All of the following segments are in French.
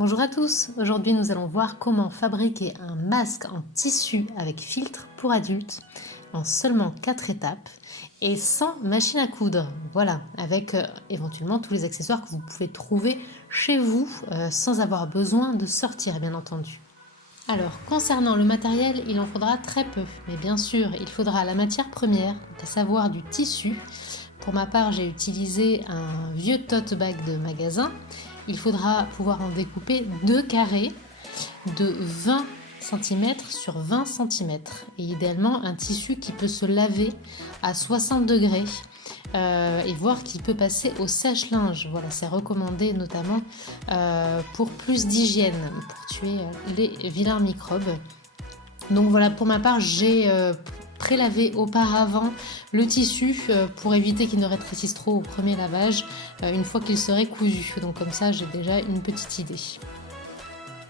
Bonjour à tous, aujourd'hui nous allons voir comment fabriquer un masque en tissu avec filtre pour adultes en seulement 4 étapes et sans machine à coudre. Voilà, avec éventuellement tous les accessoires que vous pouvez trouver chez vous sans avoir besoin de sortir bien entendu. Alors concernant le matériel, il en faudra très peu, mais bien sûr il faudra la matière première, à savoir du tissu. Pour ma part j'ai utilisé un vieux tote bag de magasin. Il faudra pouvoir en découper 2 carrés de 20 cm sur 20 cm et idéalement un tissu qui peut se laver à 60 degrés et voir qu'il peut passer au sèche-linge. Voilà, c'est recommandé notamment pour plus d'hygiène, pour tuer les vilains microbes. Donc voilà, pour ma part, j'ai prélavé auparavant le tissu pour éviter qu'il ne rétrécisse trop au premier lavage une fois qu'il serait cousu. Donc comme ça, j'ai déjà une petite idée.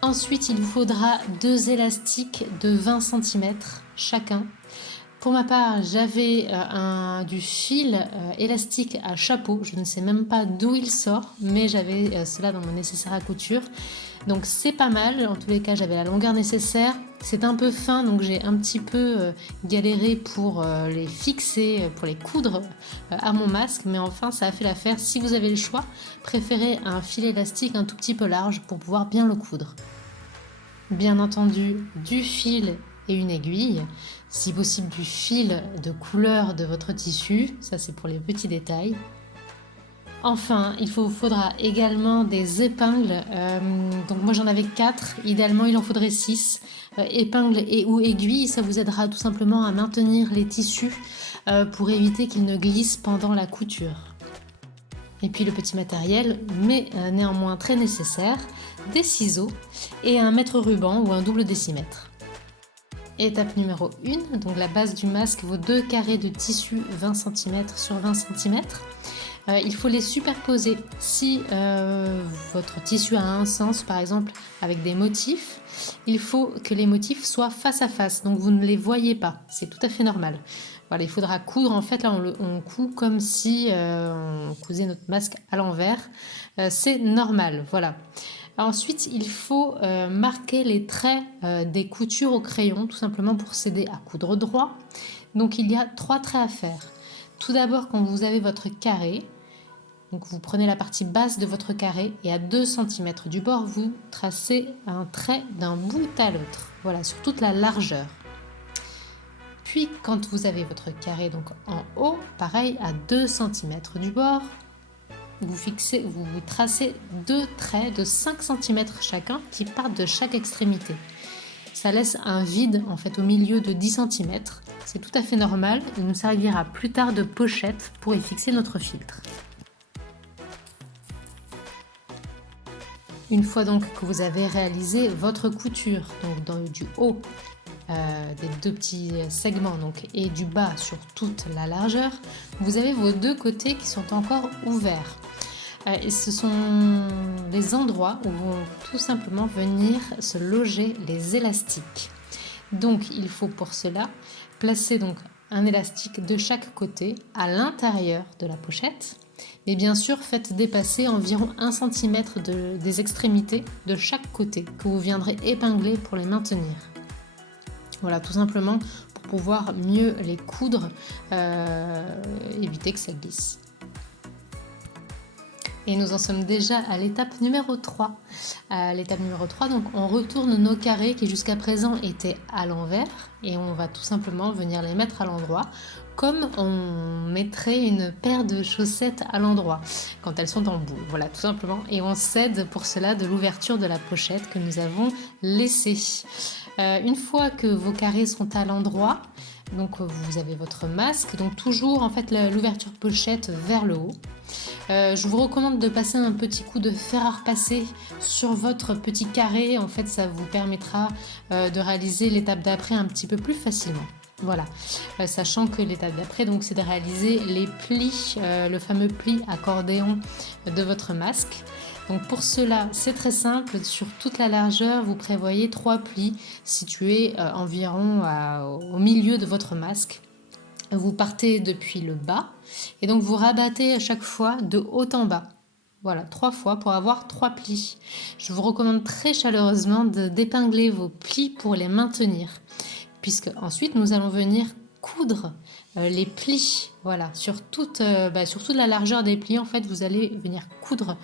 Ensuite, il vous faudra 2 élastiques de 20 cm chacun. Pour ma part, j'avais du fil élastique à chapeau. Je ne sais même pas d'où il sort, mais j'avais cela dans mon nécessaire à couture. Donc c'est pas mal. En tous les cas, j'avais la longueur nécessaire. C'est un peu fin, donc j'ai un petit peu galéré pour les fixer, pour les coudre à mon masque. Mais enfin, ça a fait l'affaire. Si vous avez le choix, préférez un fil élastique un tout petit peu large pour pouvoir bien le coudre. Bien entendu, du fil et une aiguille, si possible du fil de couleur de votre tissu, ça c'est pour les petits détails. Enfin, il vous faudra également des épingles, donc moi j'en avais 4, idéalement il en faudrait 6. Épingles et ou aiguilles, ça vous aidera tout simplement à maintenir les tissus pour éviter qu'ils ne glissent pendant la couture. Et puis le petit matériel, mais néanmoins très nécessaire, des ciseaux et un mètre ruban ou un double décimètre. Étape numéro 1, donc la base du masque, vos 2 carrés de tissu 20 cm sur 20 cm. Il faut les superposer. Si votre tissu a un sens, par exemple avec des motifs, il faut que les motifs soient face à face, donc vous ne les voyez pas, c'est tout à fait normal. Voilà, il faudra coudre, en fait là on coud comme si on cousait notre masque à l'envers, c'est normal, voilà. Ensuite, il faut marquer les traits des coutures au crayon, tout simplement pour s'aider à coudre droit. Donc il y a 3 traits à faire. Tout d'abord, quand vous avez votre carré, donc vous prenez la partie basse de votre carré et à 2 cm du bord, vous tracez un trait d'un bout à l'autre, voilà, sur toute la largeur. Puis quand vous avez votre carré donc en haut, pareil, à 2 cm du bord, vous tracez 2 traits de 5 cm chacun qui partent de chaque extrémité. Ça laisse un vide en fait au milieu de 10 cm. C'est tout à fait normal, il nous servira plus tard de pochette pour y fixer notre filtre. Une fois donc que vous avez réalisé votre couture, donc du haut des 2 petits segments donc, et du bas sur toute la largeur, vous avez vos 2 côtés qui sont encore ouverts. Et ce sont les endroits où vont tout simplement venir se loger les élastiques. Donc il faut pour cela placer donc un élastique de chaque côté à l'intérieur de la pochette. Mais bien sûr, faites dépasser environ 1 cm des extrémités de chaque côté que vous viendrez épingler pour les maintenir. Voilà, tout simplement pour pouvoir mieux les coudre, éviter que ça glisse. Et nous en sommes déjà à l'étape numéro 3. L'étape numéro 3, donc on retourne nos carrés qui jusqu'à présent étaient à l'envers et on va tout simplement venir les mettre à l'endroit comme on mettrait une paire de chaussettes à l'endroit quand elles sont en boule. Voilà, tout simplement. Et on s'aide pour cela de l'ouverture de la pochette que nous avons laissée. Une fois que vos carrés sont à l'endroit, donc vous avez votre masque, donc toujours en fait l'ouverture pochette vers le haut. Je vous recommande de passer un petit coup de fer à repasser sur votre petit carré. En fait, ça vous permettra de réaliser l'étape d'après un petit peu plus facilement. Voilà, sachant que l'étape d'après, donc, c'est de réaliser les plis, le fameux pli accordéon de votre masque. Donc pour cela, c'est très simple. Sur toute la largeur, vous prévoyez 3 plis situés environ au milieu de votre masque. Vous partez depuis le bas et donc vous rabattez à chaque fois de haut en bas. Voilà, 3 fois pour avoir 3 plis. Je vous recommande très chaleureusement d'épingler vos plis pour les maintenir, puisque ensuite nous allons venir coudre les plis, voilà, sur toute la largeur des plis, en fait, vous allez venir coudre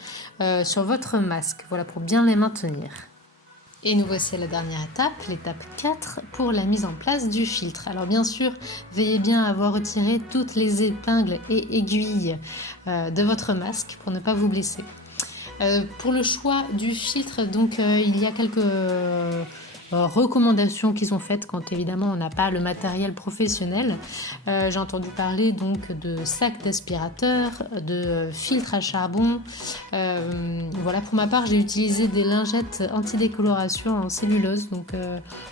sur votre masque, voilà, pour bien les maintenir. Et nous voici à la dernière étape, l'étape 4, pour la mise en place du filtre. Alors bien sûr, veillez bien à avoir retiré toutes les épingles et aiguilles de votre masque pour ne pas vous blesser. Pour le choix du filtre, donc il y a quelques recommandations qui sont faites quand évidemment on n'a pas le matériel professionnel. J'ai entendu parler donc de sacs d'aspirateur, de filtres à charbon. Voilà, pour ma part j'ai utilisé des lingettes anti-décoloration en cellulose, donc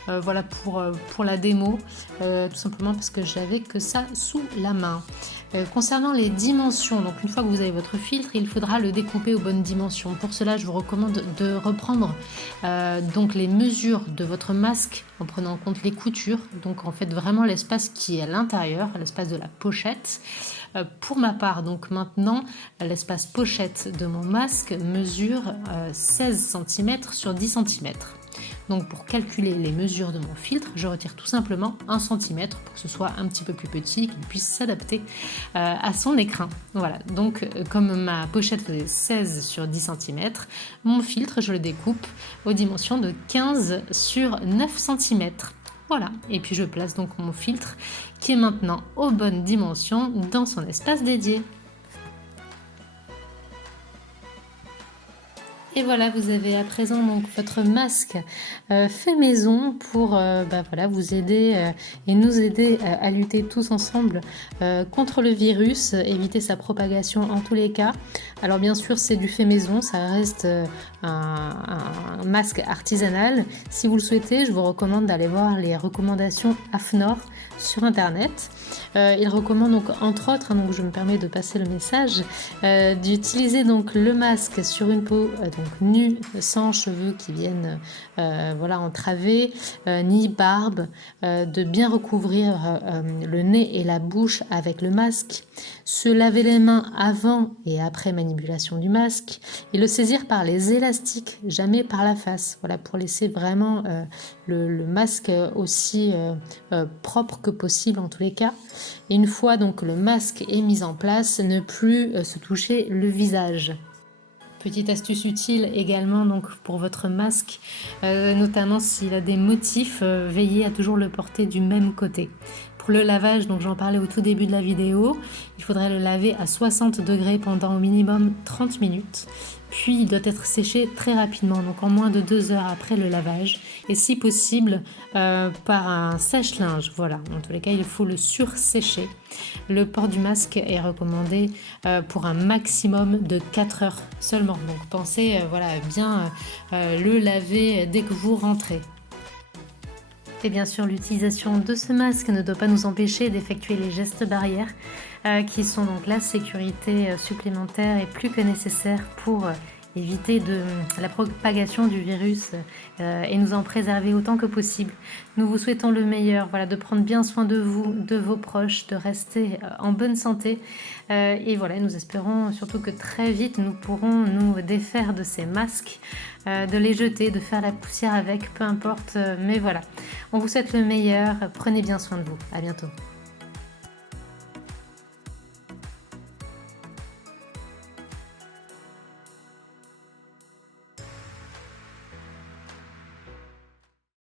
voilà pour la démo, tout simplement parce que j'avais que ça sous la main. Concernant les dimensions, donc une fois que vous avez votre filtre, il faudra le découper aux bonnes dimensions. Pour cela, je vous recommande de reprendre donc les mesures de votre masque en prenant en compte les coutures, donc en fait vraiment l'espace qui est à l'intérieur, l'espace de la pochette. Pour ma part, donc maintenant, l'espace pochette de mon masque mesure 16 cm sur 10 cm. Donc pour calculer les mesures de mon filtre, je retire tout simplement 1 cm pour que ce soit un petit peu plus petit, qu'il puisse s'adapter à son écrin. Voilà, donc comme ma pochette faisait 16 sur 10 cm, mon filtre, je le découpe aux dimensions de 15 sur 9 cm. Voilà, et puis je place donc mon filtre qui est maintenant aux bonnes dimensions dans son espace dédié. Et voilà, vous avez à présent donc votre masque fait maison pour voilà, vous aider et nous aider à lutter tous ensemble contre le virus, éviter sa propagation en tous les cas. Alors bien sûr, c'est du fait maison, ça reste un masque artisanal. Si vous le souhaitez, je vous recommande d'aller voir les recommandations AFNOR sur internet. Il recommande donc entre autres, donc je me permets de passer le message, d'utiliser donc le masque sur une peau donc nue, sans cheveux qui viennent voilà entravés, ni barbe, de bien recouvrir le nez et la bouche avec le masque, se laver les mains avant et après manipulation du masque et le saisir par les élastiques, jamais par la face, voilà, pour laisser vraiment le masque aussi propre que possible en tous les cas. Et une fois donc le masque est mis en place, ne plus se toucher le visage. Petite astuce utile également donc pour votre masque, notamment s'il a des motifs, veillez à toujours le porter du même côté. Pour le lavage, donc j'en parlais au tout début de la vidéo, il faudrait le laver à 60 degrés pendant au minimum 30 minutes. Puis il doit être séché très rapidement, donc en moins de 2 heures après le lavage, et si possible par un sèche-linge. Voilà, en tous les cas, il faut le sursécher. Le port du masque est recommandé pour un maximum de 4 heures seulement. Donc pensez voilà, bien le laver dès que vous rentrez. Et bien sûr, l'utilisation de ce masque ne doit pas nous empêcher d'effectuer les gestes barrières qui sont donc la sécurité supplémentaire et plus que nécessaire pour éviter la propagation du virus et nous en préserver autant que possible. Nous vous souhaitons le meilleur, voilà, de prendre bien soin de vous, de vos proches, de rester en bonne santé. Et voilà, nous espérons surtout que très vite nous pourrons nous défaire de ces masques, de les jeter, de faire la poussière avec, peu importe. Mais voilà, on vous souhaite le meilleur, prenez bien soin de vous. À bientôt.